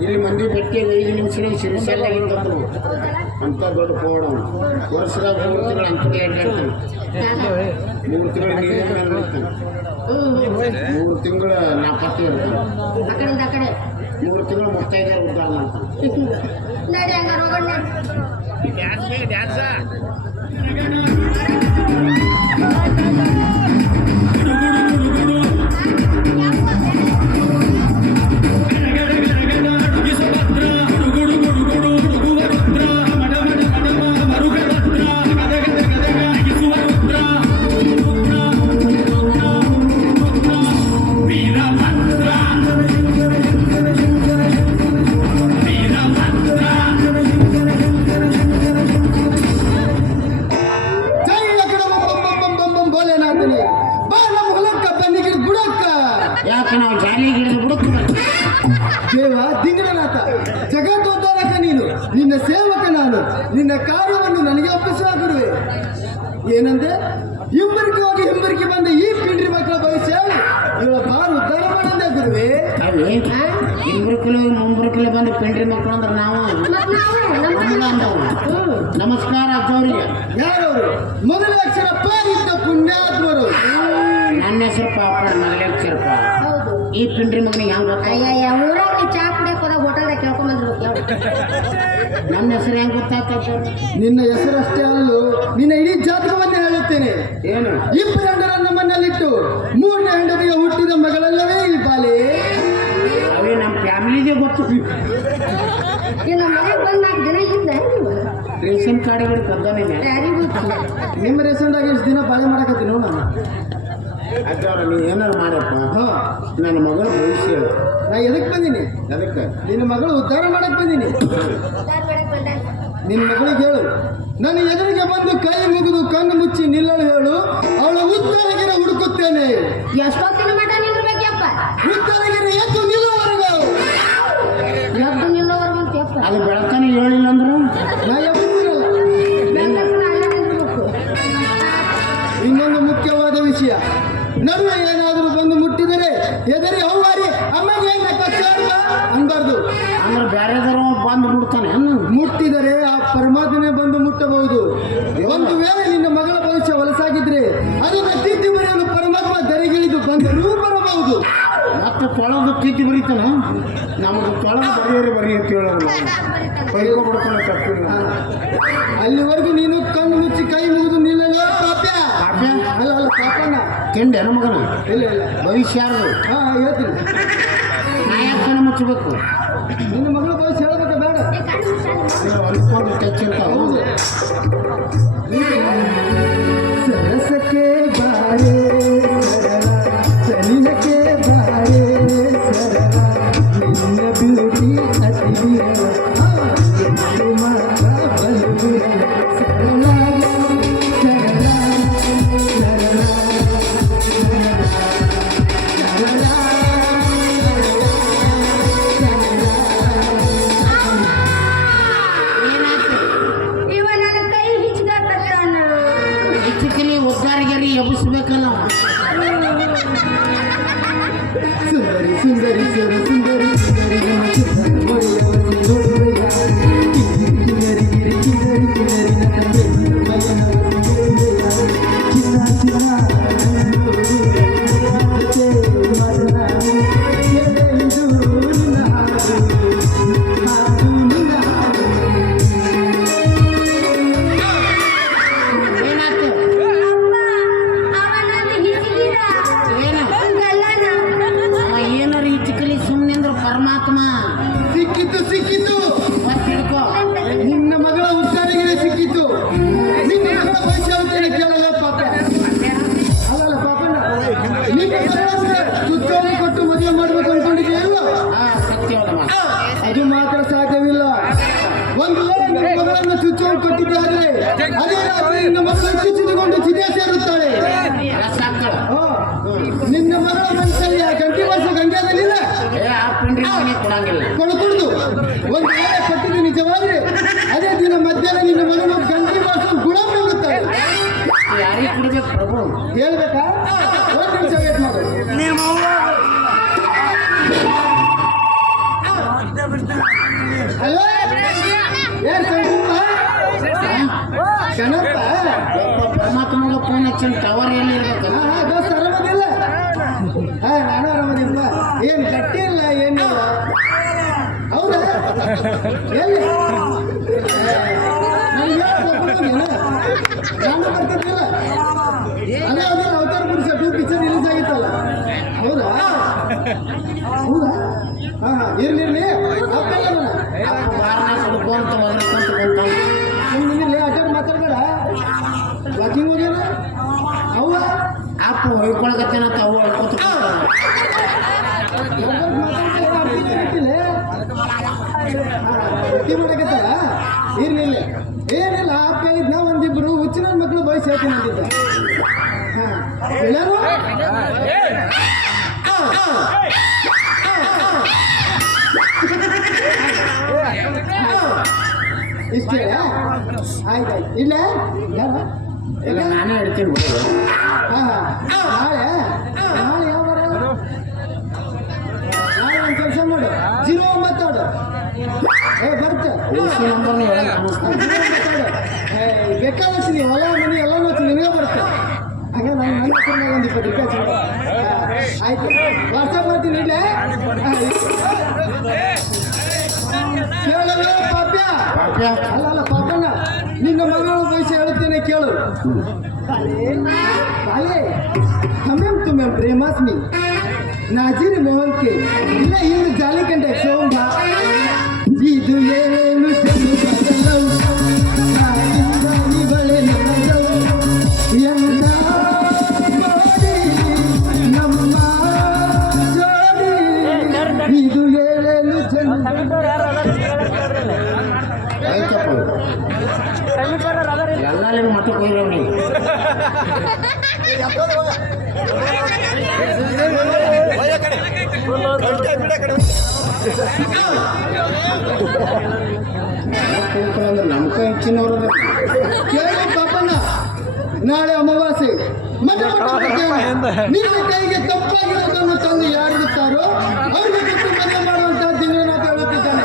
ಇಲ್ಲಿ ಮಂದಿ ಬೆಟ್ಟಿಗೆ 5 ನಿಮಿಷ ಶಿರಸಲ್ಲಾಗಿತ್ತು ಅಂತ ದೊಡ್ಡ ಪೋಡ ವರ್ಷದಾಗ 3 ತಿಂಗಳು ಅಂತಲೇ ಅಡ್ಡಾಡ್ತಾನೆ 3 ತಿಂಗಳು ನೀರಿನ ಮೇಲೆ ಇರ್ತಾನೆ 3 ತಿಂಗಳು ನಾಪತ್ತೆ ಇರ್ತಾನೆ 3 ತಿಂಗಳು ಮುತ್ತೈದಾರ ಉದ್ದಾರ ಯಾಕೆ ನಾವು ಜಾಲಿ ಗಿಡದ ಬುಡಕ್ಕೆ ದೇವ ದಿಂಗಡನಾಥ ಜಗತ್ತೋದ್ಧಾರಕ ನೀನು, ನಿನ್ನ ಸೇವಕ ನಾನು, ನಿನ್ನ ಕಾರ್ಯವನ್ನು ನನಗೆ ಒಪ್ಪಿಸುವೆ. ಏನಂದ್ರೆ ಹಿಂಬರಿಕೆ ಹೋಗಿ ಹಿಂಬರಿಕೆ ಬಂದ ಈ ಪಿಂಡ್ರಿ ಮಕ್ಕಳ ಭವಿಷ್ಯ ಇವಳ ಬಾರು ಉದ್ಧಾರ ಮಾಡಂದೆ ಗುರುವೆ. ಹಿಂಬರಿಕಲು ಮುಂಬರಿಕಲು ಬಂದು ಪಿಂಡ್ರಿ ಮಕ್ಕಳು ಅಂದ್ರೆ ನಾವು ನಮಸ್ಕಾರ ಅಜ್ಜವ್ರಿಗೆ. ಯಾರವರು? ಮೊದಲ ಅಕ್ಷರ ಪ ಇದ್ದ ಪುಣ್ಯಾತ್ಮರು. ನನ್ನ ಹೆಸರು ಪಾಪ, ಮೊದಲ ಅಕ್ಷರ ಪ. ಈ ಪಿಂಡ್ರಿ ಮಗನಿಗೆ ಹೆಂಗ್ ಅಯ್ಯ ಊರಾಗ ಚಾ ಕುಡಿಯಕ್ಕೆ ಹೋದಾಗ ಹೋಟೆಲ್ದಾಗ ಕೇಳ್ಕೊಂಬಂದಿರ್ಬೇಕು. ನನ್ನ ಹೆಸರು ಹೆಂಗ್ ಗೊತ್ತಾಗ್ತದೆ? ನಿನ್ನ ಹೆಸರಷ್ಟೇ ಅಲ್ಲೂ ನಿನ್ನ ಇಡೀ ಜಾತಕವನ್ನೇ ಹೇಳುತ್ತೇನೆ. ಏನು? 2 ಹೆಂಡರನ್ನ ಮನೆಯಲ್ಲಿಟ್ಟು 3ನೇ ಹೆಂಡರಿಗೆ ಹುಟ್ಟಿದ ಮಗಳಲ್ಲವೇ ಈ ಬಾಲೆ. ಅವೇ ನಮ್ಮ ಫ್ಯಾಮಿಲಿಗೆ ಗೊತ್ತು. ನಮ್ಮ ಮನೆಗೆ ಬಂದು 4 ದಿನ ಇದ್ದ ರೇಷನ್ ಕಾರ್ಡ್ಗಳು ಕದ್ದಾನೆ. ಯಾರಿಗೂ ನಿಮ್ಮ ರೇಷನ್ದಾಗ ಎಷ್ಟು ದಿನ ಬಾಳೆ ಮಾಡಕತ್ತೀನಿ ನೋಡ. ಅಜ್ಜವ್ರ ನೀವು ಏನಾರು ಮಾಡಪ್ಪ. ನನ್ನ ಮಗಳ ಭವಿಷ್ಯ ನಾ ಎದಕ್ಕೆ ಬಂದೀನಿ? ಅದಕ್ಕೆ ನಿನ್ನ ಮಗಳು ಉದ್ಧಾರ ಮಾಡಕ್ ಬಂದೀನಿ. ನಿನ್ನ ಮಗಳಿಗೆ ಹೇಳು, ನನ್ನ ಎದುರಿಗೆ ಬಂದು ಕೈ ಮುಗಿದು ಕಣ್ಣು ಮುಚ್ಚಿ ನಿಲ್ಲಲು ಹೇಳು, ಅವಳ ಉತ್ತರಗಿರ ಹುಡುಕುತ್ತೇನೆ. ಎಷ್ಟೊತ್ತಿನ ಮಠ ನಿಲ್ಬೇಕಪ್ಪ? ಉತ್ತರಗಿರ ಎದ್ದು ನಿಲ್ಲುವವರೆಗೂ. ಎದ್ದು ನಿಲ್ಲೋವರೆಗೂ ಅಂತ ಯಪ್ಪ. ಅದು ಬೆಳತಾನೆ ಹೇಳಿಲ್ಲ ಅಂದ್ರು ನಾ ಎಬ್ಬಿಸಿರಲ್ಲ. ಇನ್ನೊಂದು ಮುಖ್ಯವಾದ ವಿಷಯ, ನಡುವೆ ಏನಾದರೂ ಬಂದು ಮುಟ್ಟಿದರೆ ಎದರಿ ಹೌವಾರಿ ಅಮ್ಮಗೆ ಅನ್ಬಾರ್ದು. ಅಂದ್ರೆ ಬೇರೆದವರು ಬಂದು ಮುಡ್ತಾನೆ. ಮುಟ್ಟಿದರೆ ಆ ಪರಮಾತ್ಮನೇ ಬಂದು ಮುಟ್ಟಬಹುದು. ಒಂದು ವೇಳೆ ನಿನ್ನ ಮಗಳ ಭವಿಷ್ಯ ಹೊಲಸಾಗಿದ್ರೆ ಅದನ್ನು ತಿದ್ದಿ ಬರೆಯಲು ಪರಮಾತ್ಮ ದರೆಗಿಳಿದು ಬಂದರೂ ಬರಬಹುದು. ಮತ್ತೆ ತೊಳೆದು ತಿದ್ದಿ ಬರೀತಾನೆ. ನಮಗೆ ತೊಳೆದು ಬರೀ ಅಂತ ಹೇಳೋದು ಬೈಕೊಬಿಡ್ತಾನೆ. ತಪ್ಪಿಲ್ಲ. ಅಲ್ಲಿವರೆಗೂ ನೀನು ಕಣ್ಣು ಮುಚ್ಚಿ ಕೈ ಮುಗಿದು ನಿಲ್ಲಲ್ಲ ಪಾಪ್ಯ. ಅಲ್ಲ ಅಲ್ಲ ಪಾಪನ ತಿಂಡೆ ಮಗನ. ಇಲ್ಲ ಇಲ್ಲ ಭವಿಷ್ಯ ಯಾರ್ದು? ಹೇಳ್ತೀನಿ. ನಾ ಯಾಕೆ ಕಣ್ಣು ಮುಚ್ಚಬೇಕು? ನಿನ್ನ ಮಗಳ ಭವಿಷ್ಯ ಹೇಳ್ಬೇಕಾ ಬೇಡ? ಅನ್ಕೊಂಡು ತೆಚ್ಚಿರ್ತಾವ. ಸರಸಕ್ಕೆ ಬಾರೆ ಸರಳ, ಸಲಿಲಕ್ಕೆ ಬಾರೆ ಸರಳ, ನಿನ್ನ ಬ್ಯೂಟಿ ಅತಿ ಮಾತ್ರ ಬಲು ಸರಳ ಸರಳ ಸರಳ ಸರಳ. ಇವ ನನ್ನ ಕೈ ಹಿಚ್ಕಾಕತ್ತಾನ. ಹೆಚ್ಚಿಕಲಿ ಒದ್ದಾರಿಗರಿ ಎಬ್ಬಿಸ್ಬೇಕಲ್ಲ. ಸುಂದರಿ ಸುಂದರಿ ಸುರ ಸುಂದರಿ ಸುಂದರಿ ನೋಡುವೆಯ ಕಿನ್ನರಿ ಗಿರಿ ಕಿನ್ನರಿ ಕಿನ್ನರಿ ನನ್ನ ಚಿನ್ನ ಚಿನ್ನ ಮಾತನಾಡಿ ಇದು ನಿನ್ನ ಹಾಡು ಹಾಡು ನಿನ್ನ ಹಾಡು. ಏನಾಯ್ತು? ಅವನಲ್ಲಿ ಹಿಚ್ಕಿದ ಏನು? ಗಲ್ಲನ. ಏನಾರು ಹೆಚ್ಚಿಕಲಿ ಸುಮ್ಮನೆ ಅಂದ್ರೆ ಪರಮಾತ್ಮ ಸಿಕ್ಕಿತು ಸಿಕ್ಕಿತು. ಮತ್ತೆ ಹಿಡ್ಕೋ. ನಿನ್ನ ಮಗಳ ಉದ್ದಾರಿಗೆರೆ ಸಿಕ್ಕಿತು. ನಿನ್ನ ಮಗಳ ಭವಿಷ್ಯ ಕೇಳಲ್ಲ ಪಾಪ. ಅಲ್ಲಲ್ಲ ಪಾಪಣ್ಣ, ನಿನ್ನ ಮಗಳನ್ನ ಸುತ್ತೋಲೆ ಕೊಟ್ಟು ಮದುವೆ ಮಾಡ್ಬೇಕು ಅನ್ಕೊಂಡಿದೆಯಲ್ಲ, ಸತ್ಯವಾದ ಮಾತು. ಅದು ಮಾತ್ರ ಸಾಧ್ಯವಿಲ್ಲ. ಒಂದು ವೇಳೆ ನಿನ್ನ ಮಗಳನ್ನು ಚುಚ್ಚೋಲೆ ಕೊಟ್ಟಿದ್ದಾದ್ರೆ ಅದೇ ರಾತ್ರಿ ನಿನ್ನ ಮಗಳು ಚುಚ್ಚಿದುಕೊಂಡು ಚಿತೆ ಸೇರುತ್ತಾಳೆ. ಎಲ್ಲ ಸಾಕಳ. ನಿನ್ನ ಮಗಳ ಮನಸ್ಸಲ್ಲಿ ಆ ಗಂಟೆ ವರ್ಷ ಗಂಗೆಯಲ್ಲಿಲ್ಲ ಆ ಪಿಂಡ್ರಿ ಮನೆ ಕೊಡಂಗಿಲ್ಲ. ಕೊಡಕೂಡ್ದು. ಒಂದು ವೇಳೆ ಕೊಟ್ಟಿದ್ದು ನಿಜವಾದ್ರೆ ಅದೇ ದಿನ ಮಧ್ಯಾಹ್ನ ನಿನ್ನ ಮಗಳು ಗಂಟೆ ವರ್ಷ ಗುಣ ಹೋಗುತ್ತಾಳೆ. ಯಾರಿಗೆ ಕೊಡ್ಬೇಕು ಪ್ರಭು? ಹೇಳ್ಬೇಕಾ? ಒಂದು ನಿಮಿಷ ವೇಟ್ ಮಾಡು. ನಾನು ಆರಾಮದಿಲ್ಲ. ಏನ್ ಗಟ್ಟಿ ಇಲ್ಲ ಏನಿಲ್ಲ. ಹೌದಾ ಎಲ್ಲಿ ನಾನು ಬರ್ತಿದ್ದಿಲ್ಲ. ಅದೇ ಅವ್ರ ಅವತಾರ ಪುರುಷ 2 ಪಿಕ್ಚರ್ ರಿಲೀಸ್ ಆಗಿತ್ತಲ್ಲ. ಹೌದಾ ಹೌದಾ ಹಾ ಹಾ ಇರ್ಲಿ ನಿನ್ನೆ ಅಟೆಂಡ್ ಮಾತಾಡ್ಬೇಡ. ವಾಕಿಂಗ್ ಹೋಗ್ಯಾನ ಅವ್ವ ಅಪ್ಪ ಹೊಯ್ಕೊಳಕತ್ತೇನಂತ ಅವು ಅಳ್ಕೊತ ಗಟ್ಟಿ ಮಾಡಕತ್ತಲ್ಲ. ಇರ್ಲಿಲ್ಲ ಏನಿಲ್ಲ ಅಪ್ಪ ಹೇಳಿದ್ನ ಒಂದಿಬ್ರು ಹುಚ್ಚಿನ ಮಕ್ಕಳು ಬಯಸಿ ಹೇಳ್ತೀನಿ ಅಂತಿದ್ದ. ಹಾಂ ಎಲ್ಲರೂ ಇಷ್ಟೇ ಆಯ್ತಾಯ್ತು ಇಲ್ಲ ಇಲ್ಲ ನಾನೇ ಹೇಳ್ತೀನಿ ಬಿಡು. ಹಾಂ ನಾಳೆ ನಾಳೆ ಯಾವ ಬರ ನಾಳೆ ಒಂದು ಕೆಲಸ ಮಾಡು 09 ಬರುತ್ತೆ ಓಸಿ ನಂಬರ್ನ ಹೇಳಕ್ ಅನ್ನಿಸ್ತಾನೆ. ಬೇಕಾದಷ್ಟು ನೀವು ಹೊಲ ಮನೆ ಎಲ್ಲನೂ ನಿನಗೆ ಬರುತ್ತೆ. ಹಂಗೆ ನಾನು ನನ್ನ ಹೆಸರಿನಾಗ ಒಂದು 20 ರೂಪಾಯಿ ಹಚ್ಚಿಬಿಡು. ಆಯ್ತು ವಾಟ್ಸಪ್ ಮಾಡ್ತೀನಿ ಇಲ್ಲೇ. ಕೇಳಲ್ಲ ಪಾಪ್ಯ ಪಾಪ್ಯ ಅಲ್ಲ ಪಾಪಣ್ಣ ನಿನ್ನ ಮಗಳು ವಯಸ್ಸು ಹೇಳುತ್ತೇನೆ ಕೇಳು. ಕಾಲೇ ಹಮೇಂ ತುಮೇಂ ಪ್ರೇಮಾಸ್ಮಿ ನಾಜಿರ್ ಮೋಹನ್ ಕೆ ಇಲ್ಲ ಹಿಂದೆ ಜಾಲಿ ಕಂಡೆ ಸೋಂಬ ಇದು ಏನು ಚೆಂದು ಬದಲವು ಬಳೆ ನಮ್ಮದವು ಎಂದ ಜೋಡಿ ನಮ್ಮ ಜೋಡಿ ಇದು ಏಳೇನು ಚೆಂದು ಆಯ್ತಪ್ಪ ಎಲ್ಲಾಲೇನು ಮಟ್ಟಕ್ಕೆ ಹೋಗಿರೋ ನೀವು ಅಂದ್ರೆ ನಮ್ಮ ಕೈ ಹೆಚ್ಚಿನವರು ಕೇಳಿ ಪಾಪಣ್ಣ ನಾಳೆ ಅಮಾವಾಸ್ಯೆ ಮಠ ನಿನ್ನ ಕೈಗೆ ತಪ್ಪಾಗಿರೋದನ್ನು ತಂದು ಯಾರಿಡುತ್ತಾರೋ ಅವ್ರಿಗೆ ಬಿಟ್ಟು ಮದುವೆ ಮಾಡುವಂತಹ ದಿನನಾಥ ಹೇಳುತ್ತಿದ್ದಾನೆ.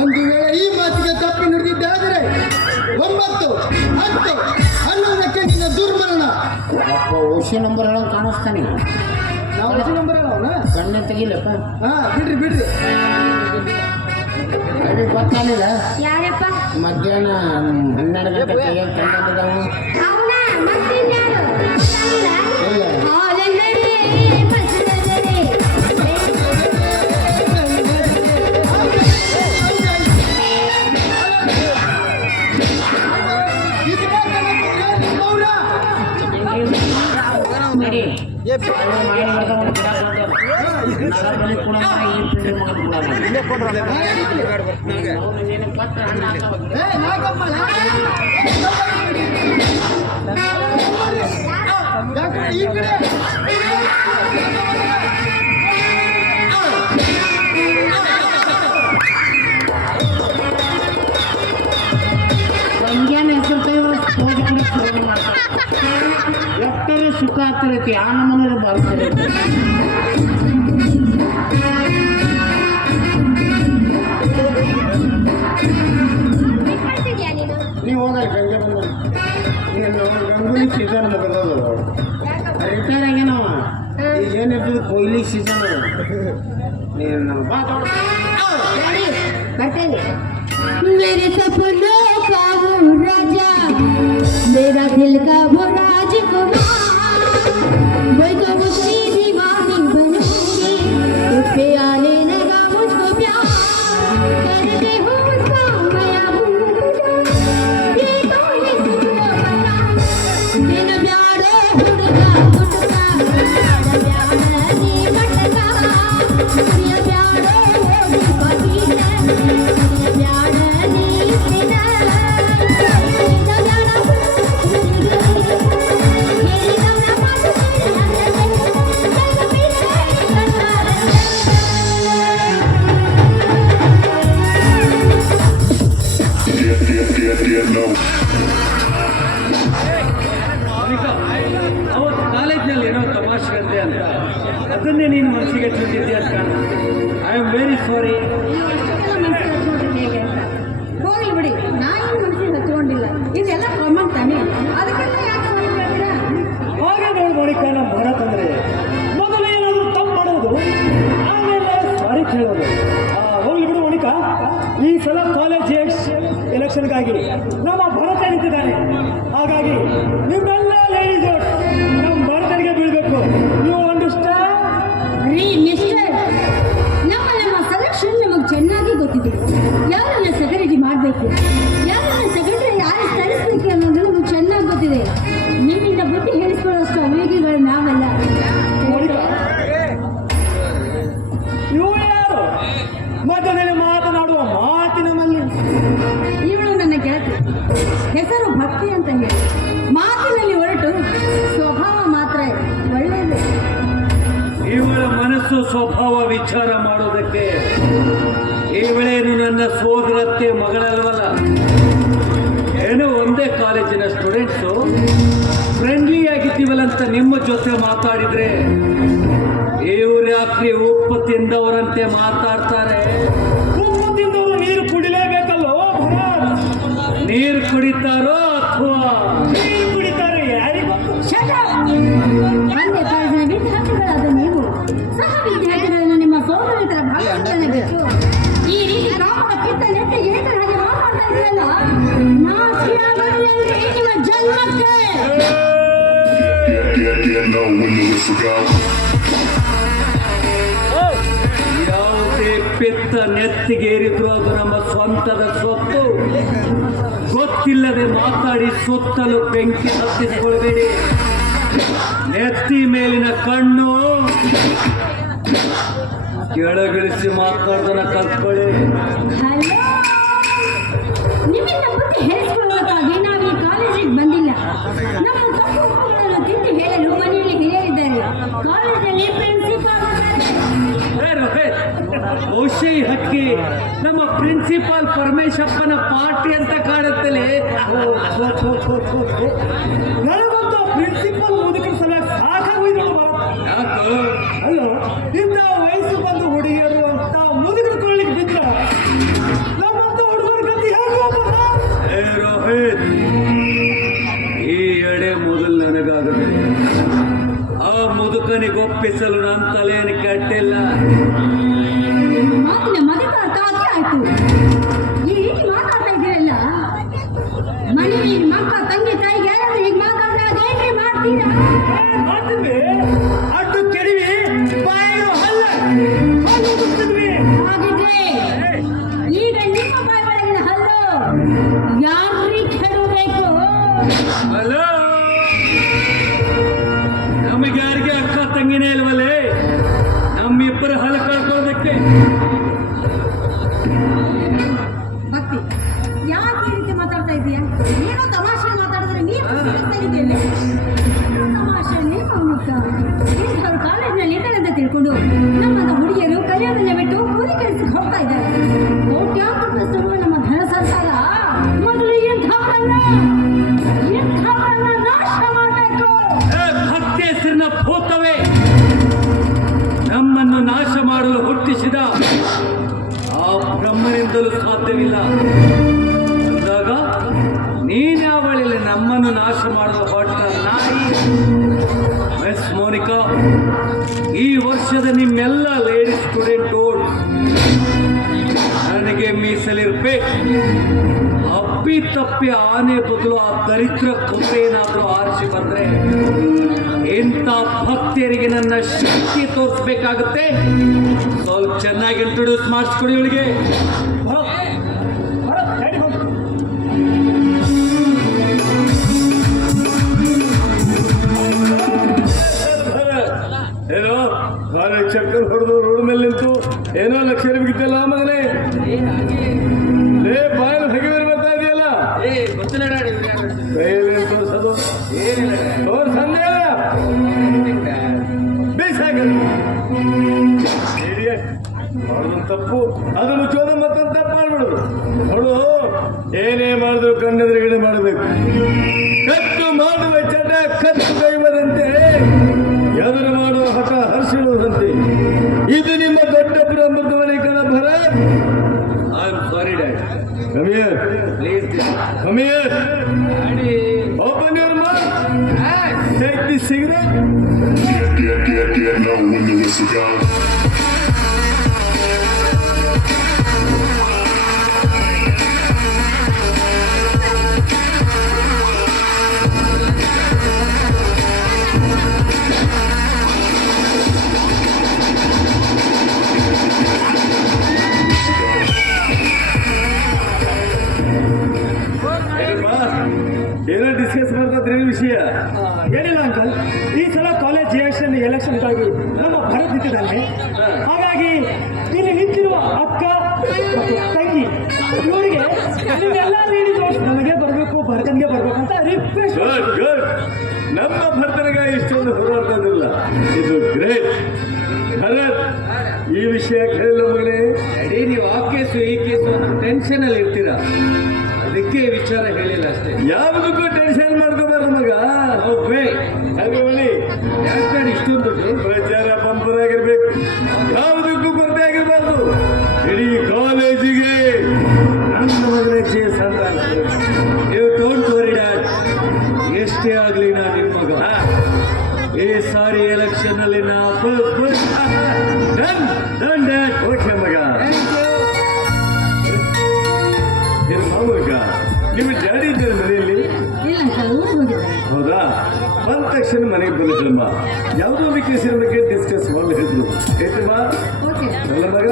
ಒಂದು ವೇಳೆ ಈ ಮಾತಿಗೆ ತಪ್ಪಿ ನುಡಿದಿದ್ದಾದರೆ 9, 10, 11ಕ್ಕೆ ನಿನ್ನ ದುರ್ಮರಣ. ಅಪ್ಪ ಓಸಿ ನಂಬರ್ ಹೇಳೋದು ಕಾಣಿಸ್ತಾನೆ. ನಾವು ಎಷ್ಟು ನಂಬರ್ ಹೇಳೋಣ? ಕಣ್ಣೆ ತೆಗಿಲಪ್ಪ. ಬಿಡ್ರಿ ಅದು ಗೊತ್ತಾಗಲಿಲ್ಲ. ಯಾರಪ್ಪ ಮಧ್ಯಾಹ್ನ 12 ಗಂಟೆ ಕೈಯಾಗ ತಂದಿದ್ದಾವು. ಅವನ ಮತ್ತಿನ್ಯಾರು ಇಲ್ಲ ಹಾಲೆಂದರೆ ಮಸಲದರೆ ನಡಿ ಮಾಡಿ ಒಂದು ಗಿಡ ನಗರದಲ್ಲಿ ಕೂಡ ಈ ಪಿಂಡ್ರಿ ಮಗನ ಕೂಡ ಸಂಜ್ಞಾನ ಹೆಸರು ಮಾಡ್ತಾರೆ. ಎಷ್ಟರೇ ಸುಖ ಆಗ್ತಿರೈತಿ ಆ ನಮ್ಮನೆ ಬಾಳ್ತಿರೈತಿ. ನೀವು ಹೋಗಲ್ಲ ಗಂಗೆ ಬಂದ ನೀನು ಗಂಗೂಲಿ ಸೀಸನ್ ಮುಗಿದೋದು ರಿಟೈರ್ ಆಗ್ಯಾನವ. ಈಗ ಏನಿರ್ತದೆ ಕೊಯ್ಲಿ ಸೀಸನ್ ನೀನು ಬಾ बर्थेंगे मेरे सपनों का वो राजा मेरा दिल का वो राजकुमार मैं तो उसकी दीवानी बनूंगी उस पे आने लगा मुझको प्यार करते हो उसका मैं ये तो ये तुमको पता बिन प्यारे हुड़का हुड़का प्यार नहीं मटका ये प्यारे ಅವತ್ತು ಕಾಲೇಜ್ನಲ್ಲಿ ಏನೋ ತಮಾಷೆಗಂತೆ ಅಂತ ಅದನ್ನೇ ನೀನು ಮನಸ್ಸಿಗೆ ತಂದಿದ್ದೆ ಅಂತ ಐ ಆಮ್ ವೆರಿ ಸಾರಿ. ಹೋಗ್ಲಿ ಬಿಡಿ, ನಾನು ಮನಸ್ಸಿಗೆ ಹಚ್ಕೊಂಡಿಲ್ಲ. ಇದೆಲ್ಲ ಕಾಮನ್ ತಾನೆ, ಅದಕ್ಕೆಲ್ಲ ಯಾಕೆ ಹಾಗೆ ನೋಡ್ಬೇಡಿ ಕಾಲ ಮಾಡತ್ತಂದ್ರೆ ಮೊದಲು ಏನಾದರೂ ಪ್ರೊಟೆಕ್ಷನ್ಗಾಗಿ ನಮ್ಮ ಭರತ ನಿಂತಿದ್ದಾನೆ. ಹಾಗಾಗಿ ನಿಮ್ಮೆಲ್ಲ ಲೇಡೀಸ್ ನಮ್ಮ ಭರತನಿಗೆ ಬೀಳ್ಬೇಕು. ನೀವು ಅಂಡರ್ಸ್ಟ್ಯಾಂಡ್? ರೀ ಮಿಸ್ಟರ್, ನಮ್ಮ ಸೆಲೆಕ್ಷನ್ ನಮಗೆ ಚೆನ್ನಾಗಿ ಗೊತ್ತಿದೆ. ಯಾರನ್ನ ಸೆಕ್ರೆಟರಿ ಮಾಡಬೇಕು, ಯಾರನ್ನ ಸೆಕ್ರೆಟರಿ ಯಾರು ತರಿಸ್ಬೇಕು ಅನ್ನೋದು ನಮಗೆ ಚೆನ್ನಾಗಿ ಗೊತ್ತಿದೆ. ನಿಮ್ಮಿಂದ ಬುದ್ಧಿ ಹೇಳಿಸ್ಕೊಳ್ಳೋಷ್ಟು ಅವೇಗಿಗಳು ನಾವಲ್ಲ. ಇವು ಯಾರು ಮಧ್ಯದಲ್ಲಿ ಮಾತನಾಡುವ ಮಾತಿನ ಮಲ್ಲಿ? ಇವಳು ನನ್ನ ಗೆಳತಿ, ಹೆಸರು ಭಕ್ತಿ ಅಂತ ಹೇಳಿ. ಮಾತಿನಲ್ಲಿ ಹೊರಟು ಸ್ವಭಾವ ಮಾತ್ರ ಒಳ್ಳೆಯದು. ಇವಳ ಮನಸ್ಸು ಸ್ವಭಾವ ವಿಚಾರ ಮಾಡೋದಕ್ಕೆ ಇವಳೇನು ನನ್ನ ಸೋದರತ್ತೆ ಮಗಳಲ್ವಲ್ಲ. ಏನೋ ಒಂದೇ ಕಾಲೇಜಿನ ಸ್ಟೂಡೆಂಟ್ಸು ಫ್ರೆಂಡ್ಲಿ ಆಗಿದ್ದೀವಲ್ಲಂತ ನಿಮ್ಮ ಜೊತೆ ಮಾತಾಡಿದ್ರೆ ಇವ್ರು ಯಾಕ್ರಿ ಉಪ್ಪು ತಿಂದವರಂತೆ ಮಾತಾಡ್ತಾರೆ? ಉಪ್ಪು ತಿಂದವರು ನೀರು ಕುಡಿಲೇಬೇಕಲ್ಲೋ ಭರತ್? ನೀರು ಕುಡಿತಾರೋ ಅಥವಾ ನೀರು ಕುಡಿತಾರೋ ಯಾರಿಗೂ? ಒಂದೇ ಕಾಲೇಜಿನ ವಿದ್ಯಾರ್ಥಿಗಳಾದ ನೀವು ಸಹ ವಿದ್ಯಾರ್ಥಿಗಳನ್ನು ನಿಮ್ಮ ಸೋದರಿತರ ಭಾಗವಹಿಸಲು ಬಿಟ್ಟು ಈ ರೀತಿ ಕಾಮದ ಕಿತ್ತ ನೆಟ್ಟಿಗೆ ಏಕರ ಹಾಗೆ ಮಾತಾಡ್ತಾ ಇದೆಯಲ್ಲ, ನಾಚಿಕೆಯಾಗಲಿ ನಿಮ್ಮ ಜನ್ಮಕ್ಕೆ. Know when the whistle goes. ಯಾವುದೇ ಪಿತ್ತ ನೆತ್ತಿಗೇರಿದ್ರು ಅದು ನಮ್ಮ ಸ್ವಂತದ ಸ್ವತ್ತು. ಗೊತ್ತಿಲ್ಲದೆ ಮಾತಾಡಿ ಸುತ್ತಲೂ ಬೆಂಕಿ ಹತ್ತಿಸ್ಕೊಳ್ಬೇಡಿ. ನೆತ್ತಿ ಮೇಲಿನ ಕಣ್ಣು ಕೆಳಗಿಳಿಸಿ ಮಾತಾಡೋದನ್ನ ಕಲ್ತ್ಕೊಳ್ಳಿ. ಹಲೋ, ನಿಮ್ಮಿಂದ ಬುದ್ಧಿ ಹೇಳಿಸ್ಕೊಳ್ಳೋದಕ್ಕಾಗಿ ನಾವು ಈ ಕಾಲೇಜಿಗೆ ಬಂದಿಲ್ಲ. ನಮ್ಮ ತಪ್ಪು ಒಪ್ಪುಗಳನ್ನು ತಿದ್ದಿ ಹೇಳಲು ಮನೆಯಲ್ಲಿ ಹಿರಿಯರಿದ್ದಾರೆ, ಕಾಲೇಜಲ್ಲಿ ಪ್ರಿನ್ಸಿಪಾಲ್ ಬಹುಶಃ ಈ ಹಕ್ಕಿ ನಮ್ಮ ಪ್ರಿನ್ಸಿಪಾಲ್ ಪರಮೇಶಪ್ಪನ ಪಾರ್ಟಿ ಅಂತ ಕಾಣುತ್ತಲೇ. ನನಗಂತೂ ಪ್ರಿನ್ಸಿಪಾಲ್ ಮುದುಕರ ಸಲ ಸಾಕಾಗೋಯ್ತು. ಯಾಕೋ ಅಲ್ಲೋ, ಇಂಥ ವಯಸ್ಸು ಬಂದು ಹುಡುಗಿಯರು ಅಂತ ಮುದುಕರು ಕೊಳ್ಳಿಗೆ ಬಿದ್ದ ನಮ್ಮಂತ ಹುಡುಗರ ಗತಿ ಹೇಗೆ? ರೋಹಿತ್, ಈ ಎಡೆ ಮೊದಲು ನನಗಾಗದೆ ಆ ಮುದುಕನಿಗೊಪ್ಪಿಸಲು ನನ್ನ ತಲೆಯನ್ನು ಕೆಟ್ಟಿಲ್ಲ. ಮಾತಿನ ಮಗತ ಅತಿ ಆಯ್ತು. ಈ ರೀತಿ ಮಾತಾಡ್ತಾ ಇದ್ದೀರಲ್ಲ, ಮನೆಯಲ್ಲಿ ಮಕ್ಕ ತಂಗಿ ತಾಯಿಗೆ ಯಾರಾದ್ರೂ ಹೀಗೆ ಮಾತಾಡಿದ್ರೆ ಅದೇನ್ರಿ ಮಾಡ್ತೀರಾ? ಮಾಡ್ತಿದ್ವಿ, ಅಡ್ಡು ಕೆಡವಿ ಬಾಯಿಗೆ ಹಲ್ಲ ಮುಗಿಸ್ತಿದ್ವಿ. ಹಾಗಿದ್ರೆ ಈಗ ನಿಮ್ಮ ಬಾಯಿ ಒಳಗಿನ ಹಲ್ಲು ಯಾರ್ರೀ ಕೆಡಬೇಕು? ಹಲೋ, ನಮಗೆ ಯಾರಿಗೆ ಅಕ್ಕ ತಂಗಿನೇ ಇಲ್ವಲ್ಲೇ ನಮ್ಮಿಬ್ಬರು ಹಲ ಕಳ್ಕೊಳ್ಳೋದಕ್ಕೆ? ಭಕ್ತಿ, ಯಾಕೆ ಈ ರೀತಿ ಮಾತಾಡ್ತಾ ಇದೀಯಾ? ಏನೋ ತಮಾಷೆ ಮಾತಾಡಿದ್ರೆ ನೀವು ಇದೆಯಲ್ಲ, ತಮಾಷೆ ಇಂಥವ್ರು ಕಾಲೇಜಿನಲ್ಲಿ ಇದ್ದಾರೆ ಅಂತ ತಿಳ್ಕೊಂಡು ನಮ್ಮಂತ ಹುಡುಗಿಯರು ಕಲಿಯೋದನ್ನ ಬಿಟ್ಟು ಕೂಲಿ ಕೆಲಸಕ್ಕೆ ಹೋಗ್ತಾ ಇದ್ದಾರೆ. ಕೋಟ್ಯಾಂತರ ರೂಪಾಯಿ ಸುರುವ ನಮ್ಮ ಧನ ಸರ್ಕಾರ ಮೊದಲು ಇಂಥವರನ್ನ ನಾಶ ಮಾಡಬೇಕು. ಭಕ್ತಿ ಹೆಸರಿನ ಭೂತವೇ ನಮ್ಮನ್ನು ನಾಶ ಮಾಡಲು ಹುಟ್ಟಿಸಿದ ಆ ಬ್ರಹ್ಮನಿಂದಲೂ ಸಾಧ್ಯವಿಲ್ಲ ಅಂದಾಗ ನೀನ್ಯಾವಳಿಯಲ್ಲಿ ನಮ್ಮನ್ನು ನಾಶ ಮಾಡಲು ಹೊರಟ ನಾಯಿ? ಮಿಸ್ ಮೋನಿಕಾ, ಈ ವರ್ಷದ ನಿಮ್ಮೆಲ್ಲ ಲೇಡಿ ಸ್ಟೂಡೆಂಟ್ ನನಗೆ ಮೀಸಲಿರ್ಬೇಕು. ಅಪ್ಪಿ ತಪ್ಪಿ ಆನೆ ಬದಲು ಆ ದರಿದ್ರ ಕುದುರೆ ಏನಾದರೂ ಆರಿಸಿ ಬಂದ್ರೆ ಇಂಥ ಭಕ್ತಿಯರಿಗೆ ನನ್ನ ಶಕ್ತಿ ತೋರಿಸ್ಬೇಕಾಗುತ್ತೆ. ಸ್ವಲ್ಪ ಚೆನ್ನಾಗಿ ಇಂಟ್ರೊಡ್ಯೂಸ್ ಮಾಡಿಸ್ಕೊಡಿ ಇವಳಿಗೆ. ಏನೋ ಭಾಳ ಚಕ್ಕರ್ ಹೊಡೆದು ರೋಡ್ ಮೇಲೆ ನಿಂತು ಏನೋ ಲಕ್ಷ ಬಿಗಿತ್ತಲ್ಲ ಮಗನೇ. ಲೇ ಬಾಯಲ್ಲಿ ಹಗಿವೇರಿ ಬರ್ತಾ ಇದೆಯಲ್ಲ, ಕೈಯಲ್ಲಿ ತೋರಿಸೋದು ತೋರ್ಸಂದೇ ಬೇಸಾಗದು. ಮಾಡೋದೊಂದು ತಪ್ಪು, ಅದು ಮುಚ್ಚೋದ ಮತ್ತೊಂದು ತಪ್ಪು ಮಾಡ್ಬಿಡೋದು. ನೋಡು, ಏನೇ ಮಾಡಿದ್ರು ಕಣ್ಣೆದುರುಗಡೆ ಮಾಡಬೇಕು. ಕತ್ತು ಮಾಡುವ ಚಟ ಕತ್ತು ಕೈವದಂತೆ, ಎದುರು ಮಾಡುವ ಹಠ ಹರ್ಷಿಡುವುದಂತೆ. ಇದು ನಿಮ್ಮ ದೊಡ್ಡ ಬ್ರಹ್ಮಧ್ವನಿ ಕಣ Bharat. I am sorry dad. Come here please. Come here. Open your mouth. Take this cigarette. Know when the whistle goes. ವಿಷಯ? ಏನಿಲ್ಲ ಅಂಕಲ್, ಈ ಸಲ ಕಾಲೇಜ್ ಎಲೆಕ್ಷನ್ಗಾಗಿ ನಮ್ಮ ಭರತ್ ನಿಂತಿದ್ದಾನೆ. ಹಾಗಾಗಿ ಇಲ್ಲಿ ನಿಂತಿರುವ ಅಕ್ಕ ಮತ್ತು ತಂಗಿ ಇವರಿಗೆ ನೀವೆಲ್ಲ ನೀಡಿ ನಮಗೆ ಬರಬೇಕು, ಭರತನ್ಗೆ ಬರ್ಬೇಕು ಅಂತ ರಿಕ್ವೆಸ್ಟ್. Good good. ನಮ್ಮ ಭರ್ತನಿಗಾಗಿ ಇಷ್ಟೊಂದು ಹೋರಾಡ್ತದಿಲ್ಲ, ಇದು ಗ್ರೇಟ್. ಭರತ್, ಈ ವಿಷಯ ಕೇಳಿಲ್ಲ ಮಗನೇ. ಅಡಿ ನೀವು ಆ ಕೇಸು ಈ ಕೇಸು ಟೆನ್ಷನ್ ಅಲ್ಲಿ ಇರ್ತೀರಾ, ಅದಕ್ಕೆ ವಿಚಾರ ಹೇಳಿಲ್ಲ ಅಷ್ಟೇ. ಯಾವುದಕ್ಕೂ ಟೆನ್ಷನ್ ಮಾಡ್ಕೋಬಾರ್ದು ಮಗ. ಹಾಗೆ ಬಳಿ ಯಾಕೆ ಇಷ್ಟೊಂದು ದುಡ್ಡು? ಪ್ರಚಾರ ಬಂಪರ್ ಆಗಿರ್ಬೇಕು, ಯಾವುದಕ್ಕೂ ಕೊರತೆ ಆಗಿರ್ಬಾರ್ದು. ಇಡೀ ಕಾಲೇಜಿಗೆ ನನ್ನ ಮಗನೇ ಚೇಸ್ ಅಂತ. ನೀವು ಡೋಂಟ್ ವರಿ ಡ್ಯಾಡ್, ಎಷ್ಟೇ ಆಗ್ಲಿ ನಾ ನಿಮ್ಮ ಮಗ. ಈ ಸಾರಿ ಎಲೆಕ್ಷನ್ ಅಲ್ಲಿ ನಾ ಡನ್ ಡ್ಯಾಡ್. ಓಕೆ ಮಗ. ಏನು ಮಾಮೂಲಿಕ ನಿಮ್ಮ ಡ್ಯಾಡಿ ಇದ್ದಾರೆ ಮನೆಯಲ್ಲಿ? ಇಲ್ಲ ಅಂಕಲ್, ಊರಿಗೆ ಹೋಗಿದ್ದಾರೆ. ಹೌದಾ? ಬಂದ ತಕ್ಷಣ ಮನೆಗೆ ಬಂದಿದ್ದಮ್ಮ, ಯಾವುದೋ ಒಂದು ಕೇಸಿನ ಬಗ್ಗೆ ಡಿಸ್ಕಸ್ ಮಾಡಿ ಹೇಳಿದ್ರು. ಆಯ್ತಮ್ಮ? ಓಕೆ ನನ್ನ ಮಗ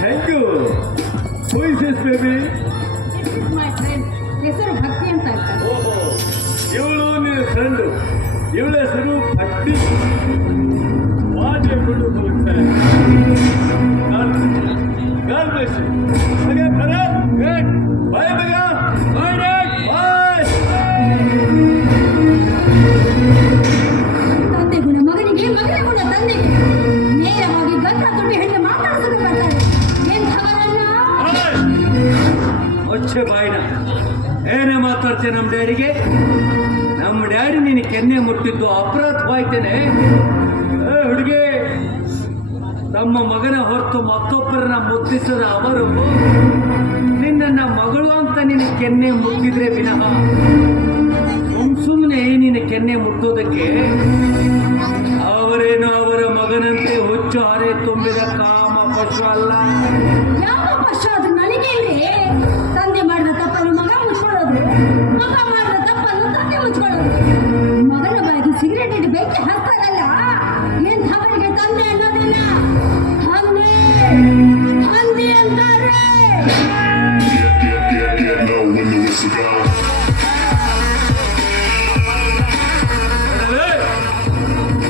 thank you. Who is this baby? My friend, ಹೆಸರು ಭಕ್ತಿ ಅಂತ ಅಂಕಲ್. ಓಹೋ, ಇವಳು ನಿನ್ನ ಫ್ರೆಂಡು. ಇವಳ ಹೆಸರು Bhakti. What a beautiful friend. God bless you. ಮಗ ಭರತ್, ಬಾಯ್ ಮಗ. Bye dad. ಬಾಯ್. ತಂದೆ ಗುಣ ಮಗನಿಗೆ, ಮಗನ ಗುಣ ತಂದೆಗೆ. ನೇರವಾಗಿ ಗಂಧ ತೊಟ್ಟಿ ಹೆಣ್ಣು ಮಾತಾಡಿಸಲು ಬರ್ತಾರೆ. ಎಂಥವರನ್ನ ಹೊಚ್ಚೆ ಬಾಯಿನ ಏನೇ ಮಾತಾಡ್ತೇನೆ ನಮ್ಮ ಡ್ಯಾಡಿಗೆ? ನಮ್ಮ ಡ್ಯಾಡಿ ನೀನು ಕೆನ್ನೆ ಮುಟ್ಟಿದ್ದು ಅಪರಾಧವಾಯ್ತೇನೆ? ಹುಡುಗಿ, ತಮ್ಮ ಮಗನ ಹೊರತು ಮತ್ತೊಬ್ಬರನ್ನ ಮುತ್ತಿಸದ ಅವರು ನಿನ್ನ ಮಗಳು ಅಂತ ನಿನ್ನ ಕೆನ್ನೆ ಮುಟ್ಟಿದ್ರೆ ವಿನಃ ಸುಮ್ಮನೆ ನಿನ್ನ ಕೆನ್ನೆ ಮುಟ್ಟೋದಕ್ಕೆ ಅವರೇನು ಅವರ ಮಗನಂತೆ ಹುಚ್ಚು ಹಾರೆ ತುಂಬಿದ ಕಾಮ ಪಶು ಅಲ್ಲ. ಯಾವ ಪಶು ಅದು ನನಗೆ ಇಲ್ಲಿ? ತಂದೆ ಮಾಡಿದ ತಪ್ಪನ್ನು ಮಗ ಮುಚ್ಕೊಳ್ಳೋದು, ಮಗ ಮಾಡಿದ ತಪ್ಪನ್ನು ತಂದೆ ಮುಚ್ಕೊಳ್ಳೋದು. ಮಗನ ಬಾಯಿಗೆ ಸಿಗರೇಟ್ ಇಟ್ಟು ಬೆಂಕಿ ಹಾಕ್ತಾರಲ್ಲ, ಎಂಥವರಿಗೆ ತಂದೆ ಅನ್ನೋದಿಲ್ಲ. ತಂದೆ ತಂದೆ ಅಂತಾರೆ. Get low when the whistle goes.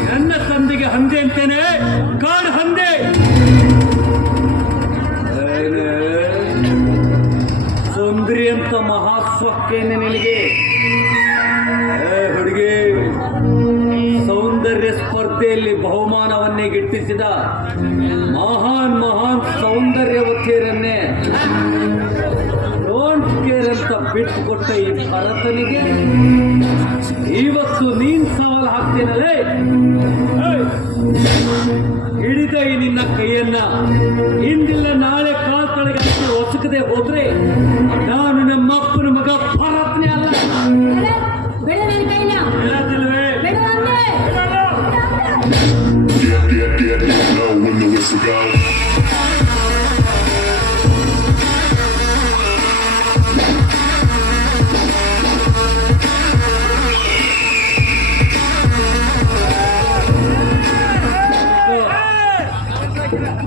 ನನ್ನ ತಂದೆಗೆ ಹಂದೆ ಅಂತೇನೆ, ಕಾಡು ಹಂದೆ. ಸುಂದರಿ ಅಂತ ಮಹಾಸ್ವಕ್ಕೇನೆ ನಿನಗೆ? ಹುಡುಗಿ, ಸೌಂದರ್ಯ ಸ್ಪರ್ಧೆಯಲ್ಲಿ ಬಹುಮಾನವನ್ನೇ ಗಿಟ್ಟಿಸಿದ ಮಹಾನ್ ಮಹಾನ್ ಸೌಂದರ್ಯವತಿಯರನ್ನೇ ಡೋಂಟ್ ಕೇರ್ ಅಂತ ಬಿಟ್ಟುಕೊಟ್ಟ ಈ ಭರತನಿಗೆ ಇವತ್ತು ನೀನ್ ಸವಾಲು ಹಾಕ್ತೇನಲ್ಲೇ? ಹಿಡಿದ ಈ ನಿನ್ನ ಕೈಯನ್ನ ಇಂದಿಲ್ಲ ನಾಳೆ ಕಾಲ್ ಕೆಳಗೆ ಹಾಕಿ ಒಸಕದೆ ಹೋದ್ರೆ ನಾನು ನಮ್ಮಪ್ಪನ ಮಗ ಭರತನೇ ಅಲ್ಲ. ಬಿಡು ನನ್ನ ಕೈನ, ಹೇಳೋದಿಲ್ವೇ? ಬಿಡು ಅಂದೆ. Get low when the whistle goes.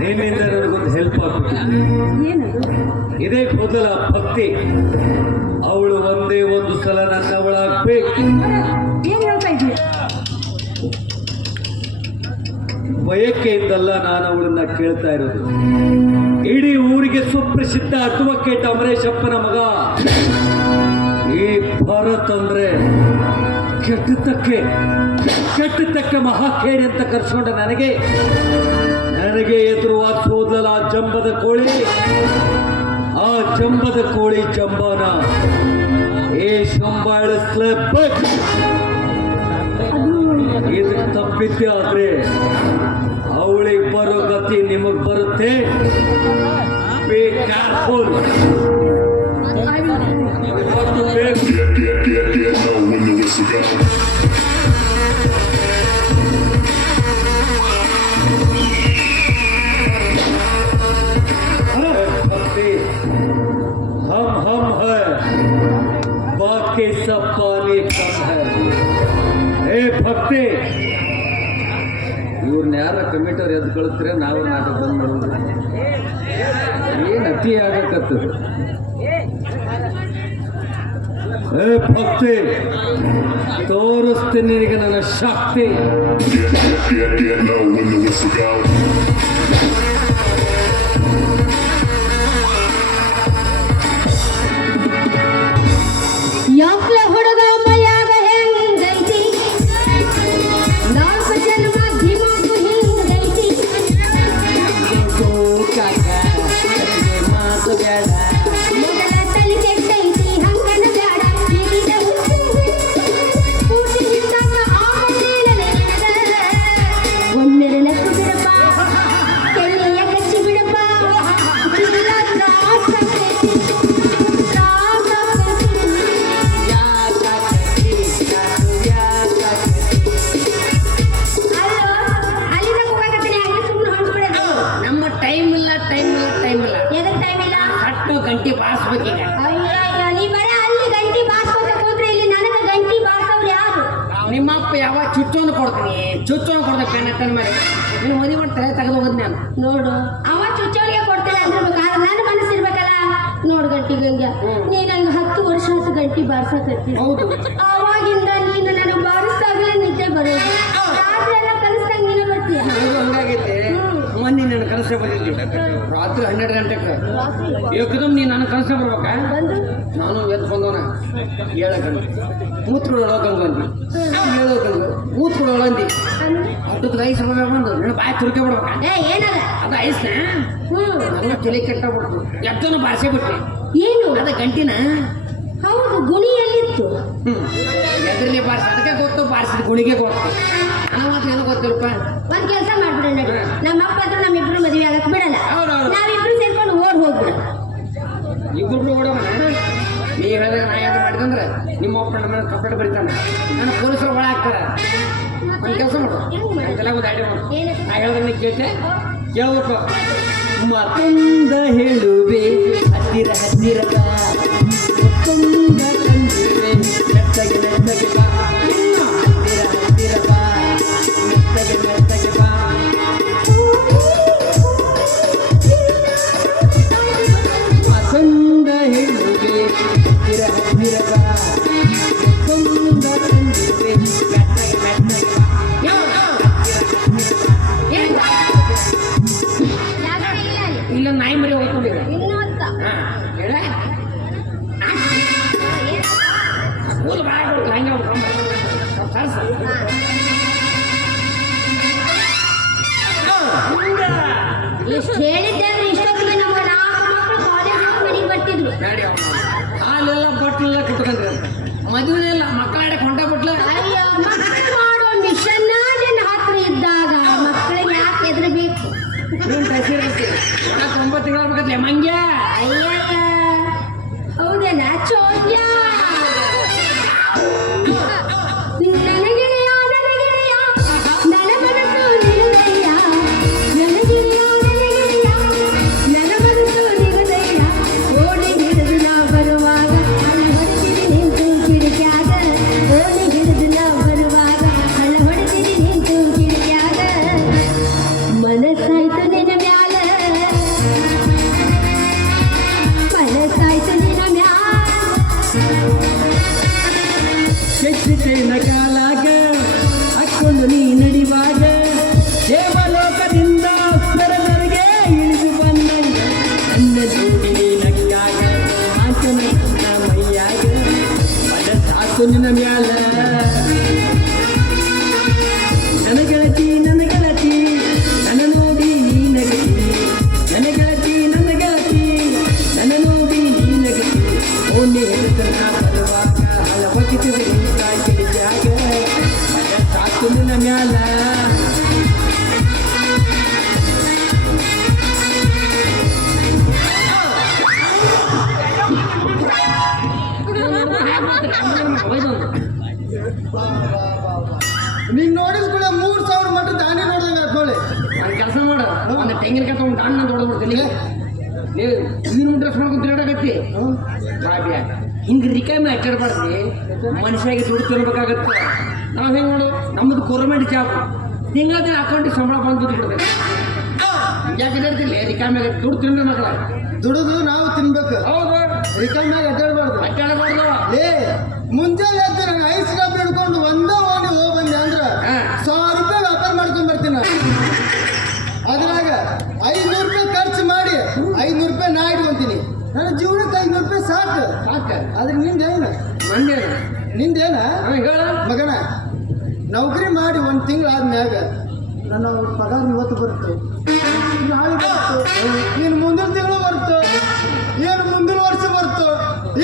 ನಿನ್ನಿಂದ ನನಗೊಂದು ಹೆಲ್ಪ್ ಆಗ್ಬಿಟ್ಟು. ಏನದು? ಇದೇ ಮೊದಲ ಭಕ್ತಿ. ಅವಳು ಒಂದೇ ಒಂದು ಸಲ ನನ್ನವಳಾಗ್ಬೇಕು. ಏನ್ ಹೇಳ್ತಾ ಇದ್ದೀಯ? ಬಯಕೆಯಿಂದಲ್ಲ ನಾನು ಅವಳನ್ನ ಕೇಳ್ತಾ ಇರೋದು. ಇಡೀ ಊರಿಗೆ ಸುಪ್ರಸಿದ್ಧ ಅಡ್ವೊಕೇಟ್ ಅಮರೇಶಪ್ಪನ ಮಗ ಈ ಭರತ್ ಅಂದ್ರೆ ಕೆಟ್ಟತಕ್ಕೆ ಮಹಾಖೇಡಿ ಅಂತ ಕರ್ಸ್ಕೊಂಡ ನನಗೆ ಎದುರುವಾದ ಸೋದಲ ಆ ಜಂಬದ ಕೋಳಿ ಜಂಬಾನ ಈ ಸಂಭಾಳಿಸ್ಲೇಬೇಕು. ಇದು ತಪ್ಪಿದ್ದೆ ಆದ್ರೆ ಅವಳಿಗೆ ಬರೋ ಗತಿ ನಿಮಗ್ ಬರುತ್ತೆ. Be careful. Get low when the whistle goes. भक्ति हम है, बाकी सब पानी कम है. हे भक्ति, ಇವ್ರನ್ನ ಯಾರ ಕಮಿಟರ್ ಎದ್ದು ಕಳಿಸ್ರೆ ನಾವು ನಾಟಕ ಬಂದ್ ಮಾಡೋದು ಏನು ಅತಿ ಆಗಕತ್ತದ. ಏ ಭಕ್ತಿ ತೋರಿಸ್ತೀನಿ ನಿನಗೆ ನನ್ನ ಶಕ್ತಿ. Get low when the whistle goes. ಯಾಕ್ಲ ಹುಡುಗ ಮೈಯಾಗ ಹೆಂಗೈತಿ ನಾಲ್ಕು ಜನ್ಮ ಧಿಮಾಕು ಹಿಂಗೈತಿ ಮೊದಲ ತಲೆ ಕೆಟ್ಟೈತಿ ಹಂಗನ ಬ್ಯಾಡ ಈಗಿನ ಪೂರ್ತಿ ಇದ್ದಾಗ ಆಮೇಲೆ ಒಮ್ಮೆರೆ ಲೆಕ್ಕ ಬಿಡಪ್ಪ ಕೆನ್ನೆಯ ಕಚ್ಚಿ ಬಿಡಪ್ಪ ಇಲ್ಲ ತ್ರಾಸ ಆಕ್ಕೈತಿ. ನಮ್ಮ ಟೈಮ್ ಇಲ್ಲ ಎದಕ್ ಟೈಮ್ ಇಲ್ಲ? ಹತ್ತು ಗಂಟೆ ಬಾರಿಸ್ಬೇಕೀಗ. ಅಯ್ಯಯ್ಯ, ನೀ ಬರೀ ಅಲ್ಲಿ ಗಂಟಿ ಬಾರ್ಸ್ಕೊತ ಕೂತ್ರೆ ಇಲ್ಲಿ ನನಗೆ ಗಂಟಿ ಬಾರ್ಸವ್ರು ಯಾರು? ನಿಮ್ಮಪ್ಪ ಯಾವಾಗ ಚುಚ್ಚೋನು ಕೊಡ್ತೀನಿ ಪೆನ್ನತ್ತನ ಮೇಲೆ ನೀನು ಮದುವೆ ಮಾಡಿ ತಲೆ ತೆಗೆದು ಹೋದ್ ನಾನು. ನೋಡು, ಅವ ಚುಚ್ಚೋರಿಗೆ ಕೊಡ್ತೇನೆ ಅಂದಿರ್ಬೇಕು, ಆದ್ರೆ ನನ್ನ ಮನಸ್ಸಿರ್ಬೇಕಲ್ಲ. ನೋಡು ಗಂಟಿ ಗಂಗೆ, ನೀ ನಂಗೆ 10 ವರ್ಷ ಆಯ್ತು ಗಂಟಿ ಬಾರ್ಸಕತ್ತಿ. ಹೌದು. ಅವಾಗಿಂದ ನೀನು ನನಗೆ ಬಾರಿಸ್ದಾಗಲೇ ನಿದ್ದೆ ಬರೋದು. ರಾತ್ರಿ ಎಲ್ಲ ಕಲಿಸ್ದಂಗ ನೀನು ಬರ್ತೀಯ. ನನಗೂ ಹಂಗಾಗೈತೆ. ಮೊನ್ನೆ ನನ್ನ ಕನಸೆ ಬಂದಿದ್ವಿ ರಾತ್ರಿ 12 ಗಂಟೆಗೆ. ಏಕದಮ್ ನೀನು ನನ್ನ ಕನಸೆ ಬರ್ಬೇಕಾ? ಬಂದು ನಾನು ಎದ್ದು ಬಂದವನ 7 ಗಂಟೆ ಮೂತ್ಕೊಡೋ ಗಂಗು ಅಂದಿ 7 ಗಂಗು ಮೂತ್ಕೊಡೋಳು ಅಂದಿ ಹತ್ತದ ಐಸ್ ಬಂದು ನನ್ನ ಬಾಯಿ ತುರ್ಕೆ ಬಿಡ್ಬೇಕಾ? ಏನದ ಅದು ಐಸ್ನ ನನ್ನ ತಲೆ ಕೆಟ್ಟಾಗ್ಬಿಡ್ತು. ಎದ್ದನು ಬಾರಿಸೇ ಬಿಟ್ಟೆ. ಏನು ಅದ ಗಂಟಿನ ಹೌದು ಗುಣಿ ಎಲ್ಲಿತ್ತು? ಎದ್ರಲ್ಲಿ ಬಾರಿಸಿ ಅದಕ್ಕೆ ಗೊತ್ತು, ಬಾರಿಸಿದ ಗುಣಿಗೆ ಗೊತ್ತು. ನನ್ನ ಮಾತು ಏನೋ ಗೊತ್ತಿಲ್ಲಪ್ಪ. ಒಂದ್ ಕೆಲಸ ಮಾಡ್ಬಿಡ ನಡಿ, ನಮ್ಮ ಅಪ್ಪ ಹತ್ರ ನಮ್ಮಿಬ್ರು ಮದುವೆ ಆಗಕ್ ಬಿಡಲ್ಲ. ಹೌದೌದು. ನಾವಿಬ್ರು ಸೇರ್ಕೊಂಡು ಹೋಗ್ಬಿಡ. ಇಬ್ಬರು ಓಡೋಣ. ನೀವು ಹೇಳಿದ್ರೆ ನಾ ಯಾವ್ದು ಮಾಡಿದಂದ್ರೆ ನಿಮ್ಮ ಒಬ್ಬ ನಮ್ಮ ಕಂಪ್ಲೇಂಟ್ ಬರೀತಾನೆ, ನನ್ನ ಪೊಲೀಸರು ಒಳ ಹಾಕ್ತಾರೆ. ಒಂದು ಕೆಲಸ ಮಾಡು, ಅಂತೆಲ್ಲ ಒಂದು ಐಡಿಯಾ ಮಾಡು. ನಾ ಹೇಳಿದ್ರೆ ನೀ ಕೇಳ್ತೆ ಕೇಳ್ಬೇಕು. ಮತ್ತೊಂದ ಹೇಳುವೆ ಹತ್ತಿರ ಹತ್ತಿರ ಬಾ, ಮತ್ತೊಂದ ಕಂಡಿರುವೆ ಮೆತ್ತಗೆ ಮೆತ್ತಗೆ ಬಾ, ಇನ್ನು ಹತ್ತಿರ ಹತ್ತಿರ ಬಾ, ಮೆತ್ತಗೆ ಮೆತ್ತಗೆ ಬಾ. ಮತ್ತೊಂದ ಹೇಳುವೆ ಹತ್ತಿರ ಹತ್ತಿರ ಬಾ, ಮತ್ತೊಂದ ಕಂಡಿರುವೆ ಮೆತ್ತಗೆ ಮೆತ್ತಗೆ ಬಾ. ಯಾಕಡೆ ಇಲ್ಲ ಅಲ್ಲಿ? ಇಲ್ಲ ನಾಯಿ ಮರಿ ಹೋಗ್ಕೊಂಡಿರ. ಇನ್ನೂ ಅಂತ ಹೇಳ ಕೂದು ಬಾಯ ಕೊಡ್ತು ಹಂಗೆ ಕರ್ಸ. ಇಷ್ಟು ಹೇಳಿದ್ದೇನೆ. ಇಷ್ಟೊತ್ತಿಗೆ ನಮ್ಮ 4 ಮಕ್ಕಳು ಕಾಲೇಜ್ ಮನೆಗೆ ಬರ್ತಿದ್ರು. ಗಾಡಿ ಹಾಲೆಲ್ಲ ಬಟ್ಲೆಲ್ಲ ಕಿತ್ಕೊಂಡ್ರಿ ಅಂತ ಮದುವೆ ಇಲ್ಲ ಮಕ್ಕಳ ಆಡಕ್ಕೆ ಹೊಂಟ ಬಿಟ್ಲ. ಅಯ್ಯೋ, ಮಕ್ಕಳು ಮಾಡೋ ಮಿಷನ್ ನಿನ್ನ ಹತ್ರ ಇದ್ದಾಗ ಮಕ್ಕಳಿಗೆ ಯಾಕೆ ಹೆದರ್ಬೇಕು? 9 ತಿಂಗಳು ಆಗ್ಬೇಕತ್ಲೆ ಮಂಗ್ಯ. ಅಯ್ಯಯ್ಯ, ಹೌದೇನ ಚೋದ್ಯ? ನನಗೆಳೆಯ ನನಗೆಳೆಯ ನನ್ನ ಮನಸ್ಸು ನಿರುದಯ್ಯ, ನನಗೆಳೆಯ ನನಗೆಳೆಯ ನನ್ನ ಮನಸ್ಸು ನಿರುದಯ್ಯ. ಓಡಿ ಹಿಡಿದು ನಾ ಬರುವಾಗ ಅಲ್ಲಿ ಹೊಡೆದಿರಿ ನಿಂತು ಕಿಡಿಕ್ಯಾಗ, ಓಡಿ ಹಿಡಿದು ನಾ ಬರುವಾಗ ಅಲ್ಲಿ ಹೊಡೆದಿರಿ ನಿಂತು ಕಿಡಿಕ್ಯಾಗ. ಮನಸ್ಸಾಯ್ತು ನಿನ್ನ ಮ್ಯಾಲ, ಮನಸ್ಸಾಯ್ತು ನಿನ್ನ ಮ್ಯಾಲ. ಕೆಚ್ಚಿನ ಕಾಲಾಗ ಹಾಕೊಂಡು ನೀ ನಡಿವಾಗ ದೇವಲೋಕದಿಂದ ಸ್ವರದವರೆಗೆ ಇಳಿದು ಬಂದಂಗ ನನ್ನ ಜೋಡಿ ನೀ ನಕ್ಕಾಗ ಆಚನ ಮೈಯಾಗ ಮನಸ್ಸಾಕು ನಿನ್ನ ಮ್ಯಾಲ. ನನ್ನ ಗೆಳತಿ ನನ್ನ ಗೆಳತಿ ನನ್ನ ನೋಡಿ ನೀ ನಗತಿ, ನನ್ನ ಗೆಳತಿ ನನ್ನ ಗೆಳತಿ ನನ್ನ ನೋಡಿ ನೀ ನಗತಿ. ಓಣಿ ಹೇಳ್ತಾನ ಬರುವಾಗ ಹಲವಗಿತಿವೆ ಕಿಡಿದಾಗ ಮನಸ್ಸಾಕು ನಿನ್ನ ಮ್ಯಾಲ. ನೀನ್ ನೋಡಿದ ಕೂಡ 3000 ಮಟ್ಟ ದಾನಿ ನೋಡ್ದಂಗ ಹಾಕೊಳ್ಳಿ. ಒಂದು ಕೆಲಸ ಮಾಡು, ಒಂದು ತೆಂಗಿನಕಾಯಿ ತಗೊಂಡು ದಾಣ್ಣ ತೊಗೊಳ್ಬಿಡ್ತೀನಿ. ನೀವು ನೀನು ಡ್ರೆಸ್ ಮಾಡ್ಕೊಂಡು ತಿರುಗಾಡಕತ್ತಿ ಬಾಬ್ಯ ಹಿಂಗೆ ರಿಕಾಮಿ ಅಡ್ಡಾಡ್ಬಾರ್ದು. ಮನುಷ್ಯಾಗಿ ದುಡ್ಡು ತಿನ್ಬೇಕಾಗತ್ತೆ. ನಾವು ಹೆಂಗೆ ನೋಡು, ನಮ್ಮದು ಗೌರ್ಮೆಂಟ್ ಜಾಬ್ ತಿಂಗಳ ಅಕೌಂಟಿಗೆ ಸಂಬಳ ಬಂದು ಬಿಡ್ಬೇಕು ಯಾಕೆ ಹೇಳ್ತಿಲ್ಲ ರಿಕಾಮ್ಯಾಗ ದುಡ್ಡು ತಿಂದ್ರೆ ಮಕ್ಕಳ ದುಡಿದು ನಾವು ತಿನ್ಬೇಕು ಹೌದು ರಿಕಮ್ನಾಗ ಅಡ್ಡಾಡ್ಬಾರ್ದು ಅಡ್ಡಾಡಬಾರ್ದು ಏ ಮುಂಜಾನೆ ಎದ್ದು ನಾನು ಐಸ್ ಡಬ್ಬ ಹಿಡ್ಕೊಂಡು ಒಂದೇ ಓಣಿ ಹೋಗಿ ಬಂದೆ ಅಂದ್ರೆ ಹಾ. 100 ರೂಪಾಯಿ ವ್ಯಾಪಾರ ಮಾಡ್ಕೊಂಡ್ ಬರ್ತೀನಿ ನಾನು ಅದ್ರಾಗ 500 ರೂಪಾಯಿ ಖರ್ಚು ಮಾಡಿ 500 ರೂಪಾಯಿ ನಾ ಇಟ್ಕೊಂತೀನಿ ನನ್ನ ಜೀವನಕ್ಕೆ 500 ರೂಪಾಯಿ ಸಾಕು ಸಾಕ ಆದ್ರೆ ನಿಂದೇನ ಮಂದೇನು ನಿಂದೇನ ಹೇಳ ಮಗನ ನೌಕರಿ ಮಾಡಿ 1 ತಿಂಗಳು ಆದ್ಮ್ಯಾಗ ನನ್ನ ಪಗಾರ ಇವತ್ತು ಬರುತ್ತೆ ನಾಳೆ ಬರುತ್ತೋ ಇನ್ನು ಮುಂದಿನ ತಿಂಗಳು ಬರುತ್ತೋ ಏನು ಮುಂದಿನ ವರ್ಷ ಬರುತ್ತೋ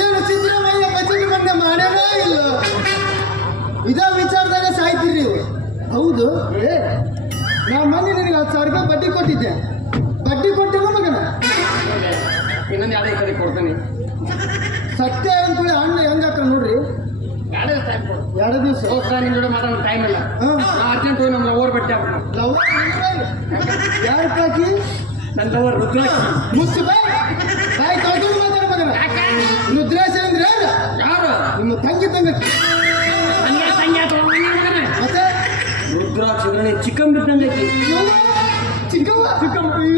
ಏನು ಸಿದ್ದರಾಮಯ್ಯ ಬಜೆಟ್ ಬಂದೆ ಮಾಡ್ಯಾನೋ ಇಲ್ಲ ಇದ ವಿಚಾರದಾಗ ಸಾಯ್ತೀರಿ ನೀವು ಹೌದು ಏ ನಾ ಮೊನ್ನೆ ನಿನಗೆ 10,000 ರೂಪಾಯಿ ಬಡ್ಡಿ ಕೊಟ್ಟಿದ್ದೆ ಬಡ್ಡಿ ಕೊಟ್ಟಿಲ್ಲ ಮಗನ ಇನ್ನೊಂದು ಎರಡೇ ಕಡೆ ಕೊಡ್ತೀನಿ ಸತ್ಯ ಅಂದ್ಕೊಳ್ಳಿ ಅಣ್ಣ ಹೆಂಗಾಕ ನೋಡ್ರಿ ಎರಡೇ ಟೈಮ್ ಕೊಡು 2 ದಿವಸ ಹೋಗ್ತಾ ನಿಮ್ಮ ಜೋಡಿ ಮಾತಾಡೋ ಟೈಮ್ ಇಲ್ಲ ಅರ್ಜೆಂಟ್ ಹೋಗಿ ನಮ್ಮ ಓರ್ ಬಟ್ಟೆ ಹಾಕ್ಬೇಕು ಯಾರು ಕಾಕಿ ನನ್ನ ಲವರ್ ರುದ್ರಾಕ್ಷಿ ಮುಚ್ಚು ಬಾಯ್ ತೊಳ್ಕೊಂಡು ಮಾತಾಡ ಮಗನ ರುದ್ರಾಕ್ಷ ಅಂದ್ರೆ ಯಾರು ಯಾರು ನಿಮ್ಮ ತಂಗಿ ತಂಗಕ್ಕೆ ಮತ್ತೆ ರುದ್ರಾಕ್ಷಿ ಅಂದ್ರೆ ಚಿಕನ್ ಬಿದ್ದಂಗೈತಿ ಚಿಕ್ಕಮ್ಮ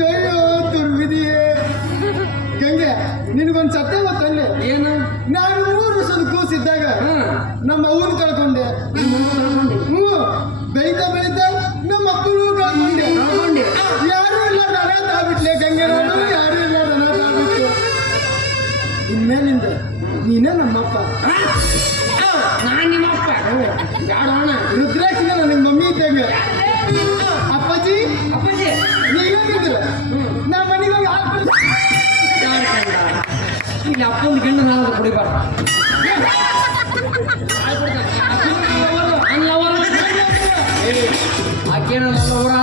ಅಯ್ಯೋ ದುರ್ವಿಧಿಯೇ ಗಂಗೆ ನಿನಗೊಂದು ಸತ್ಯ ಗೊತ್ತಲ್ಲಿ ಏನು ನಾನು 3 ವರ್ಷದ ಕೂಸಿದ್ದಾಗ ನಮ್ಮ ಅವ್ವನ ಕಳ್ಕೊಂಡೆ ಬೆಳೀತಾ ಬೆಳೀತಾ ನಮ್ಮ ಅಪ್ಪನೂ ಕಳ್ಕೊಂಡೆ ಯಾರು ಇಲ್ಲ ಅನಾಥ ಆಗ್ಬಿಟ್ಲೆ ಗಂಗೆ ನಾನು ಯಾರು ಇಲ್ಲ ಅನಾಥ ಆಗ್ಬಿಟ್ಟು ಇನ್ಮೇಲಿಂದ ನೀನೇ ನಮ್ಮಪ್ಪ ನಾನ್ ನಿಮ್ಮಪ್ಪ ಯಾಡೋಣ ರುದ್ರಾಕ್ಷಿನ ನನಗೆ ಮಮ್ಮಿ ಇದ್ದಂಗೆ ಅಪ್ಪಾಜಿ ಅಪ್ಪಾಜಿ ನೀವೇನಿದ್ರು ನಾ ಮನೆಗೆ ಹೋಗಿ ಯಾರು ಕಂಡ ಇಲ್ಲಿ ಅಪ್ಪಂದು ಗಂಡು ನಾನು ಕುಡಿಬಾರ್ದು ಆಕೇನ ಲವರ